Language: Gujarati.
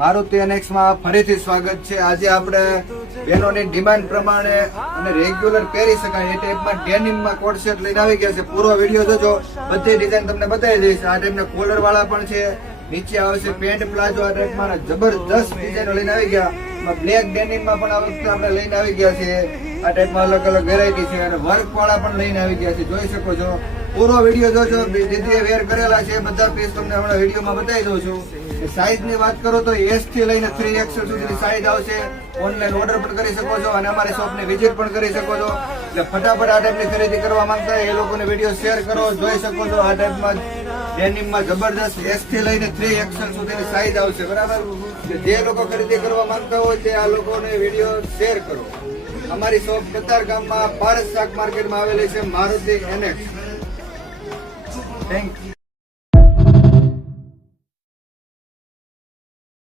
મારુતિ NX માં ફરીથી સ્વાગત છે। આજે આપણે બહેનોની ડિમાન્ડ પ્રમાણે અને રેગ્યુલર પહેરી શકાય એ ટાઈપમાં ડેનિમમાં કોટ સેટ લઈને આવી ગયા છે। પૂરો વિડીયો જોજો, બધી ડિઝાઇન તમને બતાવી દઈશ। આ ટાઈપના કોલર વાળા પણ છે, નીચે આવશે પેન્ટ પ્લાઝો, આ ટાઈપમાં જબરદસ્ત ડિઝાઇનો લઈને આવી ગયા। બ્લેક ડેનિમમાં પણ આ વખતે આપણે લઈને આવી ગયા છે। આ ટાઈપમાં અલગ અલગ વેરાયટી છે અને વર્ક વાળા પણ લઈને આવી ગયા છે, જોઈ શકો છો। પૂરો વિડીયો જોજો, દીદીએ વેર કરેલા છે, બધા પીસ તમને હમણાં વિડીયોમાં બતાવી દઉં છું। સાઈઝ ની વાત કરો તો S થી લઈને 3XL સુધીની સાઈઝ આવશે। ઓનલાઈન ઓર્ડર પણ કરી શકો છો અને અમારી શોપની વિઝિટ પણ કરી શકો છો। એટલે ફટાફટ આ ટાઈપની ખરીદી કરવા માંગતા હોય એ લોકોને વિડીયો શેર કરો, જોઈ શકો છો। આ ટાઈપમાં ડેનિમમાં જબરદસ્ત S થી લઈને 3XL સુધીની સાઈઝ આવશે, બરાબર। જે લોકો ખરીદી કરવા માંગતા હોય તે આ લોકોને વિડીયો શેર કરો। અમારી શોપ કતારગામમાં પારસ શાક માર્કેટમાં આવેલી છે, મારુતિ NX। Thank you.